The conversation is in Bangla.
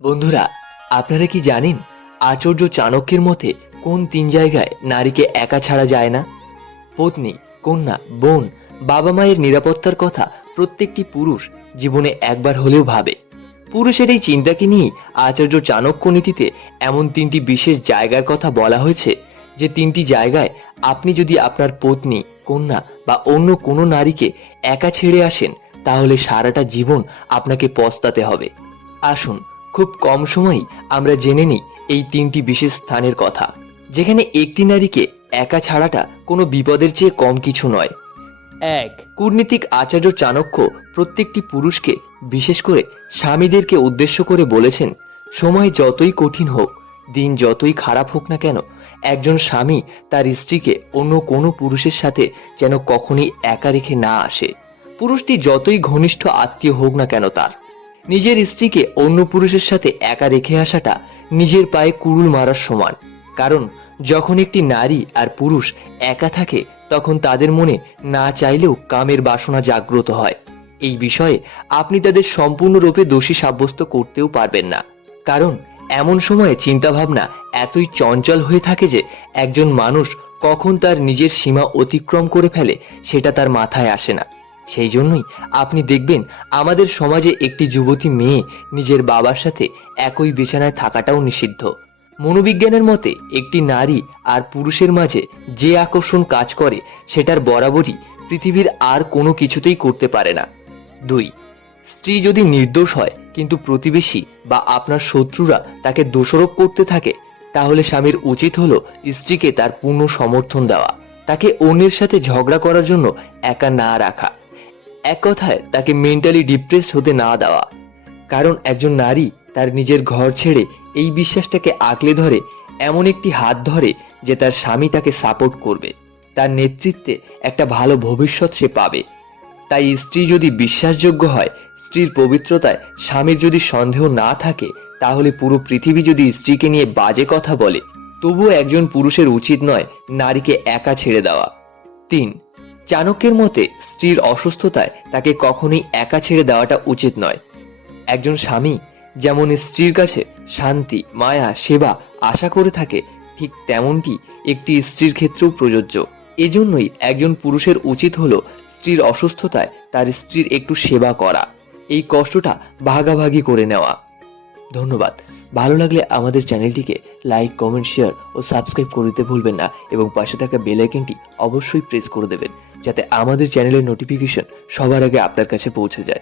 বন্ধুরা, আপনারা কি জানেন আচার্য চাণক্যের মতে কোন তিন জায়গায় নারীকে একা ছাড়া যায় না? পত্নী, কন্যা, বোন, বাবা মায়ের নিরাপত্তার কথা প্রত্যেকটি পুরুষ জীবনে একবার হলেও ভাবে। পুরুষের এই চিন্তাকে নিয়ে আচার্য চাণক্য নীতিতে এমন তিনটি বিশেষ জায়গার কথা বলা হয়েছে, যে তিনটি জায়গায় আপনি যদি আপনার পত্নী, কন্যা বা অন্য কোনো নারীকে একা ছেড়ে আসেন, তাহলে সারাটা জীবন আপনাকে পস্তাতে হবে। আসুন খুব কম সময়ই আমরা জেনে নিই এই তিনটি বিশেষ স্থানের কথা, যেখানে একটি নারীকে একা ছাড়াটা কোনো বিপদের চেয়ে কম কিছু নয়। এক, কূটনীতিক আচার্য চাণক্য প্রত্যেকটি পুরুষকে, বিশেষ করে স্বামীদেরকে উদ্দেশ্য করে বলেছেন, সময় যতই কঠিন হোক, দিন যতই খারাপ হোক না কেন, একজন স্বামী তার স্ত্রীকে অন্য কোনো পুরুষের সাথে যেন কখনই একা রেখে না আসে। পুরুষটি যতই ঘনিষ্ঠ আত্মীয় হোক না কেন, তার নিজের স্ত্রীকে অন্য পুরুষের সাথে একা রেখে আসাটা নিজের পায়ে কুড়ুল মারার সমান। কারণ যখন একটি নারী আর পুরুষ একা থাকে, তখন তাদের মনে না চাইলেও কামের বাসনা জাগ্রত হয়। এই বিষয়ে আপনি তাদের সম্পূর্ণরূপে দোষী সাব্যস্ত করতেও পারবেন না। কারণ এমন সময়ে চিন্তাভাবনা এতই চঞ্চল হয়ে থাকে যে একজন মানুষ কখন তার নিজের সীমা অতিক্রম করে ফেলে সেটা তার মাথায় আসে না। সেই জন্যই আপনি দেখবেন আমাদের সমাজে একটি যুবতী মেয়ে নিজের বাবার সাথে একই বিছানায় থাকাটাও নিষিদ্ধ। মনোবিজ্ঞানের মতে একটি নারী আর পুরুষের মাঝে যে আকর্ষণ কাজ করে, সেটার বরাবরই পৃথিবীর আর কোনো কিছুতেই করতে পারে না। দুই, স্ত্রী যদি নির্দোষ হয় কিন্তু প্রতিবেশী বা আপনার শত্রুরা তাকে দোষারোপ করতে থাকে, তাহলে স্বামীর উচিত হলো স্ত্রীকে তার পূর্ণ সমর্থন দেওয়া, তাকে অন্যের সাথে ঝগড়া করার জন্য একা না রাখা, এক কথায় তাকে মেন্টালি ডিপ্রেস হতে না দেওয়া। কারণ একজন নারী তার নিজের ঘর ছেড়ে এই বিশ্বাসটাকে আঁকড়ে ধরে, এমন একটি হাত ধরে যে তার স্বামী তাকে সাপোর্ট করবে, তার নেতৃত্বে একটা ভালো ভবিষ্যৎ সে পাবে। তাই স্ত্রী যদি বিশ্বাসযোগ্য হয়, স্ত্রীর পবিত্রতায় স্বামীর যদি সন্দেহ না থাকে, তাহলে পুরো পৃথিবী যদি স্ত্রীকে নিয়ে বাজে কথা বলে, তবুও একজন পুরুষের উচিত নয় নারীকে একা ছেড়ে দেওয়া। তিন, চাণক্যের মতে স্ত্রীর অসুস্থতায় তাকে কখনোই একা ছেড়ে দেওয়াটা উচিত নয়। একজন স্বামী যেমন স্ত্রীর কাছে শান্তি, মায়া, সেবা আশা করে থাকে, ঠিক তেমনটি একটি স্ত্রীর ক্ষেত্রেও প্রযোজ্য। এজন্যই একজন পুরুষের উচিত হলো স্ত্রীর অসুস্থতায় তার স্ত্রীর একটু সেবা করা, এই কষ্টটা ভাগাভাগি করে নেওয়া। ধন্যবাদ। ভালো লাগলে আমাদের চ্যানেলটিকে লাইক, কমেন্ট, শেয়ার ও সাবস্ক্রাইব করে দিতে ভুলবেন না, এবং পাশে থাকা বেল আইকনটি অবশ্যই প্রেস করে দেবেন, যাতে আমাদের চ্যানেলের নোটিফিকেশন সবার আগে আপনার কাছে পৌঁছে যায়।